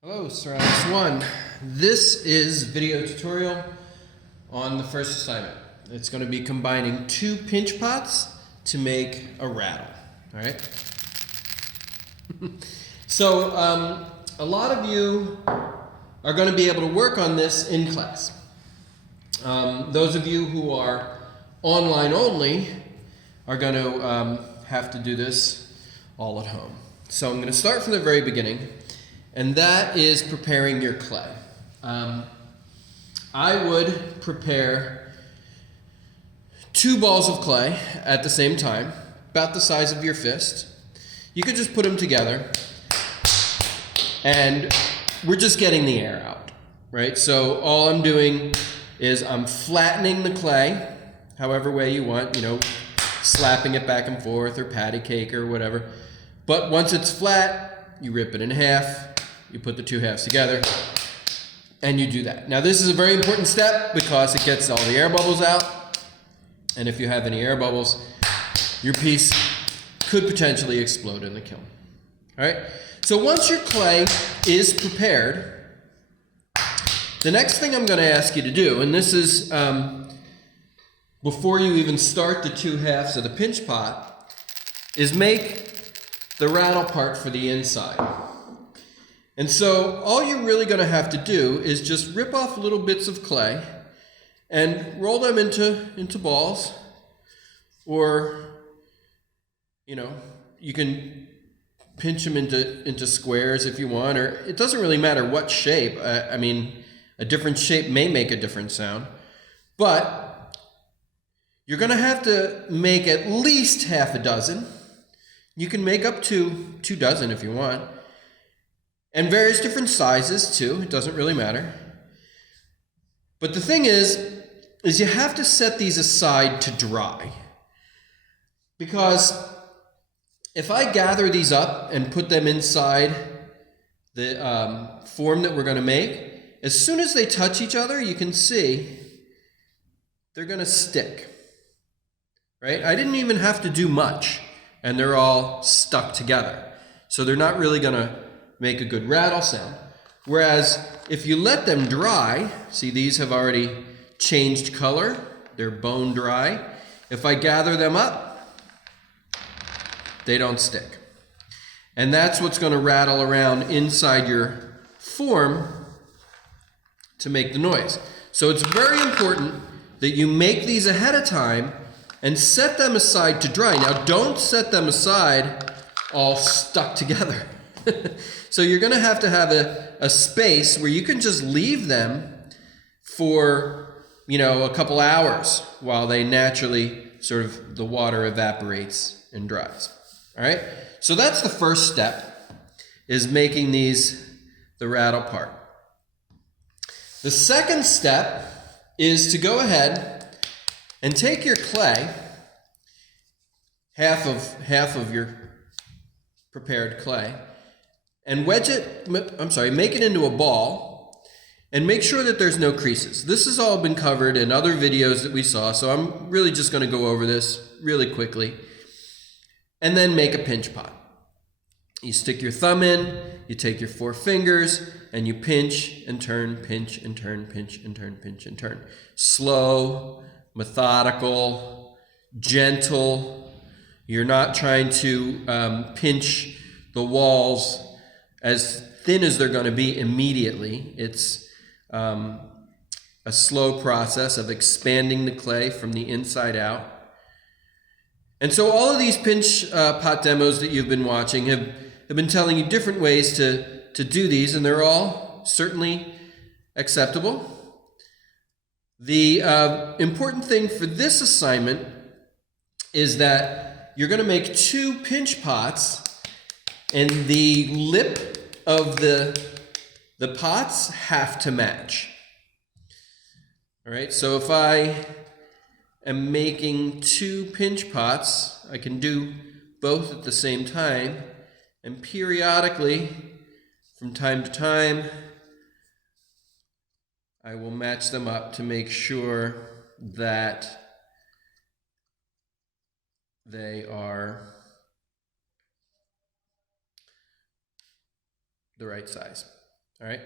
Hello, Ceramics 1. This is video tutorial on the first assignment. It's going to be combining two pinch pots to make a rattle. All right. So a lot of you are going to be able to work on this in class. Those of you who are online only are going to have to do this all at home. So I'm going to start from the very beginning. And that is preparing your clay. I would prepare 2 balls of clay at the same time, about the size of your fist. You could just put them together, and we're just getting the air out, right? So all I'm doing is I'm flattening the clay, however way you want, slapping it back and forth or patty cake or whatever. But once it's flat, you rip it in half. You put the 2 halves together, and you do that. Now, this is a very important step because it gets all the air bubbles out, and if you have any air bubbles, your piece could potentially explode in the kiln. All right? So once your clay is prepared, the next thing I'm going to ask you to do, and this is before you even start the 2 halves of the pinch pot, is make the rattle part for the inside. And so all you're really going to have to do is just rip off little bits of clay and roll them into balls, or you can pinch them into squares if you want, or it doesn't really matter what shape. I mean, a different shape may make a different sound, but you're going to have to make at least half a dozen. You can make up to 2 dozen if you want. And various different sizes too, it doesn't really matter. But the thing is you have to set these aside to dry. Because if I gather these up and put them inside the form that we're going to make, as soon as they touch each other, you can see they're going to stick. Right? I didn't even have to do much, and they're all stuck together. So they're not really going to make a good rattle sound. Whereas if you let them dry, see, these have already changed color, they're bone dry. If I gather them up, they don't stick. And that's what's going to rattle around inside your form to make the noise. So it's very important that you make these ahead of time and set them aside to dry. Now, don't set them aside all stuck together. So you're going to have a space where you can just leave them for, a couple hours while they naturally sort of, the water evaporates and dries. All right? So that's the first step, is making the rattle part. The second step is to go ahead and take your clay, half of your prepared clay, and make it into a ball, and make sure that there's no creases. This has all been covered in other videos that we saw, so I'm really just going to go over this really quickly. And then make a pinch pot. You stick your thumb in, you take your 4 fingers, and you pinch and turn, pinch and turn, pinch and turn, pinch and turn. Slow, methodical, gentle. You're not trying to pinch the walls as thin as they're going to be immediately. It's a slow process of expanding the clay from the inside out. And so all of these pinch pot demos that you've been watching have been telling you different ways to do these, and they're all certainly acceptable. The important thing for this assignment is that you're going to make 2 pinch pots, and the lip of the pots have to match. All right, so if I am making 2 pinch pots, I can do both at the same time, and periodically, from time to time, I will match them up to make sure that they are the right size. All right.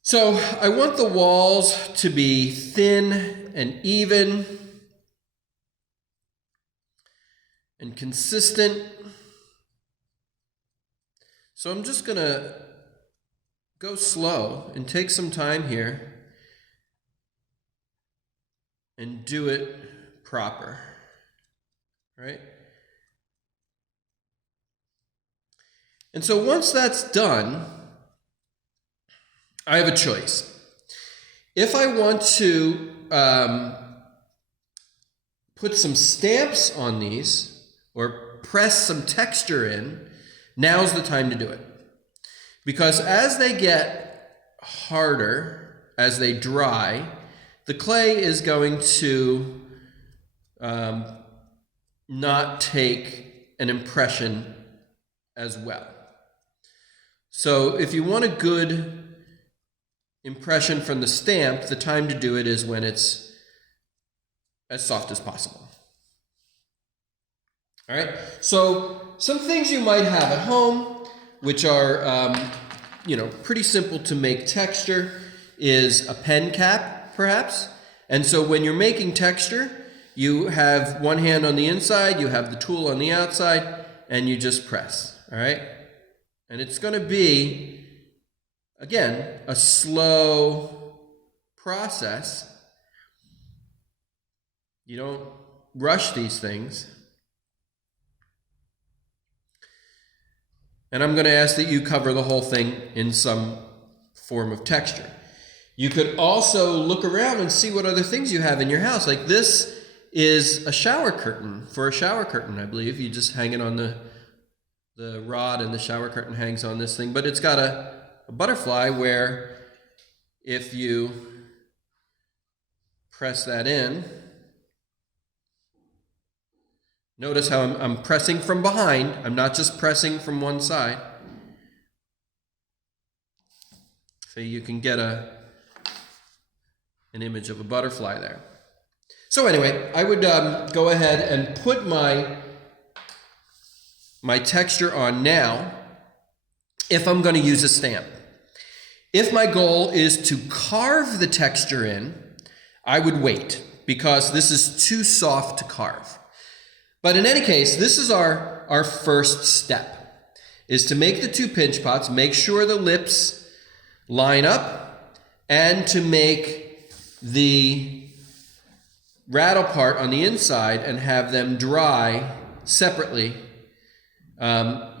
So I want the walls to be thin and even and consistent. So I'm just going to go slow and take some time here and do it proper, right? And so once that's done, I have a choice. If I want to put some stamps on these or press some texture in, now's the time to do it. Because as they get harder, as they dry, the clay is going to not take an impression as well. So if you want a good impression from the stamp, the time to do it is when it's as soft as possible. All right, so some things you might have at home, which are pretty simple to make texture, is a pen cap, perhaps. And so when you're making texture, you have one hand on the inside, you have the tool on the outside, and you just press, all right? And it's going to be, again, a slow process. You don't rush these things. And I'm going to ask that you cover the whole thing in some form of texture. You could also look around and see what other things you have in your house. Like this is a shower curtain. For a shower curtain, I believe. You just hang it on the rod and the shower curtain hangs on this thing. But it's got a butterfly where if you press that in, notice how I'm pressing from behind. I'm not just pressing from one side. So you can get an image of a butterfly there. So anyway, I would go ahead and put my texture on now if I'm going to use a stamp. If my goal is to carve the texture in, I would wait because this is too soft to carve. But in any case, this is our first step, is to make the two pinch pots, make sure the lips line up, and to make the rattle part on the inside and have them dry separately.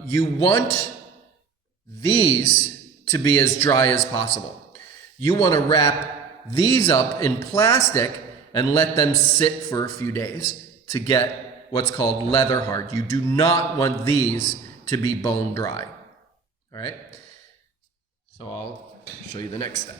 You want these to be as dry as possible. You want to wrap these up in plastic and let them sit for a few days to get what's called leather hard. You do not want these to be bone dry. All right? So I'll show you the next step.